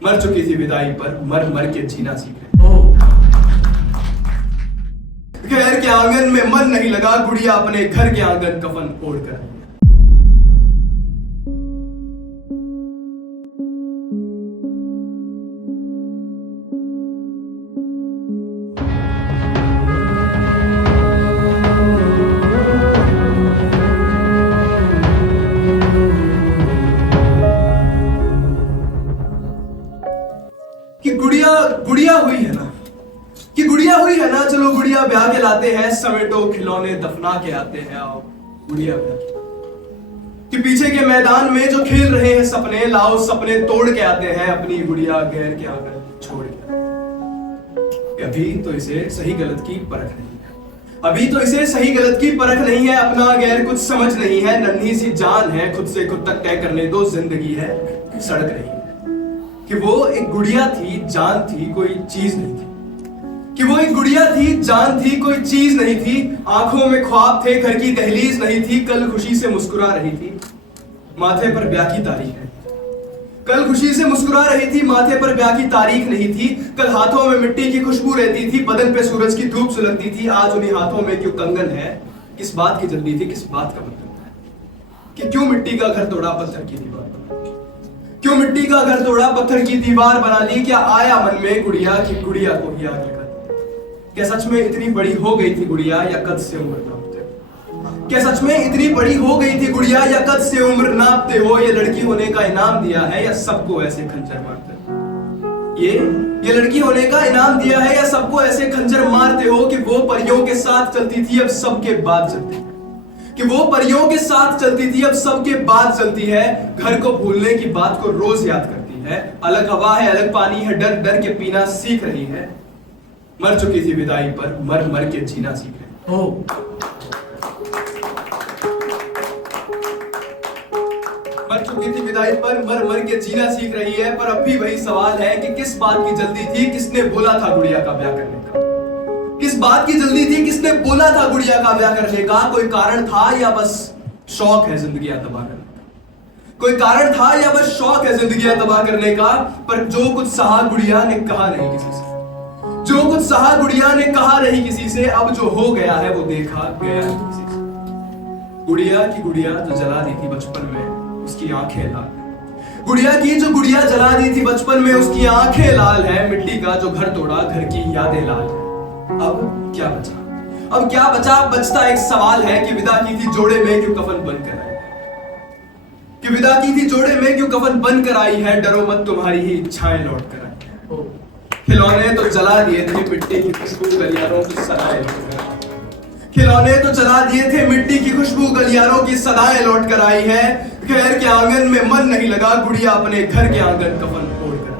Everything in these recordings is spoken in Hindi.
मर चुकी थी विदाई पर, मर मर के जीना सीख रही। घर के आंगन में मन नहीं लगा, गुड़िया अपने घर के आंगन कफन ओढ़ कर। कि गुड़िया हुई है ना, कि गुड़िया हुई है ना, चलो गुड़िया ब्याह के लाते हैं, समेटो खिलौने दफना के आते हैं, आओ गुड़िया ब्याह कि पीछे के मैदान में जो खेल रहे हैं सपने, लाओ सपने तोड़ के आते हैं, अपनी गुड़िया गैर के आंगन छोड़ के। अभी तो इसे सही गलत की परख नहीं है, अभी तो इसे सही गलत की परख नहीं है, अपना गैर कुछ समझ नहीं है, नन्ही सी जान है, खुद से खुद तक तय करने दो, जिंदगी है सड़क नहीं है। कि वो एक गुड़िया थी, जान थी, कोई चीज नहीं थी। कि वो एक गुड़िया थी, जान थी, कोई चीज नहीं थी। आंखों में ख्वाब थे, घर की दहलीज नहीं थी, कल खुशी से मुस्कुरा रही थी, माथे पर ब्याह की तारीख है। कल खुशी से मुस्कुरा रही थी, माथे पर ब्याह की तारीख नहीं थी। कल हाथों में मिट्टी की खुशबू रहती थी, बदन पे सूरज की धूप सुलगती थी। आज उन्हीं हाथों में क्यों कंगन है, किस बात की जल्दी थी, किस बात का बंधन है। कि क्यों मिट्टी का घर तोड़ा, पत्थर की दीवार बना ली। क्यों मिट्टी का घर तोड़ा, पत्थर की दीवार बना ली। क्या आया मन में गुड़िया कि गुड़िया को ही आगे कर। क्या सच में इतनी बड़ी हो गई थी गुड़िया, या कद से उम्र नापते। क्या सच में इतनी बड़ी हो गई थी गुड़िया, या कद से उम्र नापते हो। ये लड़की होने का इनाम दिया है, या सबको ऐसे खंजर मारते। ये लड़की होने का इनाम दिया है, या सबको ऐसे खंजर मारते हो। कि वो परियों के साथ चलती थी, अब सबके बाद चलती है। कि वो परियों के साथ चलती थी, अब सबके बाद चलती है। घर को भूलने की बात को रोज याद करती है। अलग हवा है, अलग पानी है, डर डर के पीना सीख रही है। मर चुकी थी विदाई पर, मर मर के जीना सीख रही है। मर चुकी थी विदाई पर, मर मर के जीना सीख रही है। पर अब भी वही सवाल है कि किस बात की जल्दी थी, किसने बोला था गुड़िया का ब्याह करने का। किस बात की जल्दी थी, किसने बोला था गुड़िया का ब्याह करने का। कोई कारण था या बस शौक है जिंदगियां तबाह करने का। कोई कारण था या बस शौक है जिंदगियां तबाह करने का। पर जो कुछ सहा गुड़िया ने कहा नहीं किसी से, जो कुछ सहा गुड़िया ने कहा नहीं किसी से। अब जो हो गया है वो देखा गया नहीं किसी से। गुड़िया की गुड़िया जो जला दी थी बचपन में, उसकी आंखें लाल। गुड़िया की जो गुड़िया जला दी थी बचपन में, उसकी आंखें लाल है। मिट्टी का जो घर तोड़ा, घर की यादें लाल है। अब क्या बचा, अब क्या बचा। बचता एक सवाल है कि विदा की थी जोड़े में क्यों कफन बन कर आई। कि विदा की थी जोड़े में क्यों कफन बन कर आई है। डरो मत तुम्हारी ही इच्छाएं लौट कर आई है। खिलौने तो जला दिए थे, मिट्टी की खुशबू गलियारों की सदाएं लौट कर आई। खिलौने तो जला दिए थे, मिट्टी की खुशबू गलियारों की सदाएं लौट कर आई है। घर के आंगन में मन नहीं लगा, गुड़िया अपने घर के आंगन कफन ओढ़ कर।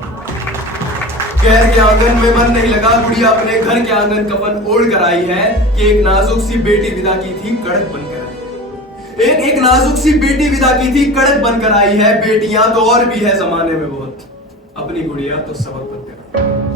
घर के आंगन में मन नहीं लगा, गुड़िया अपने घर के आंगन कफन ओढ़ कर आई है। कि एक नाजुक सी बेटी विदा की थी, कड़क बनकर आई। एक नाजुक सी बेटी विदा की थी, कड़क बनकर आई है। बेटियां तो और भी है जमाने में बहुत, अपनी गुड़िया तो सबक बनकर।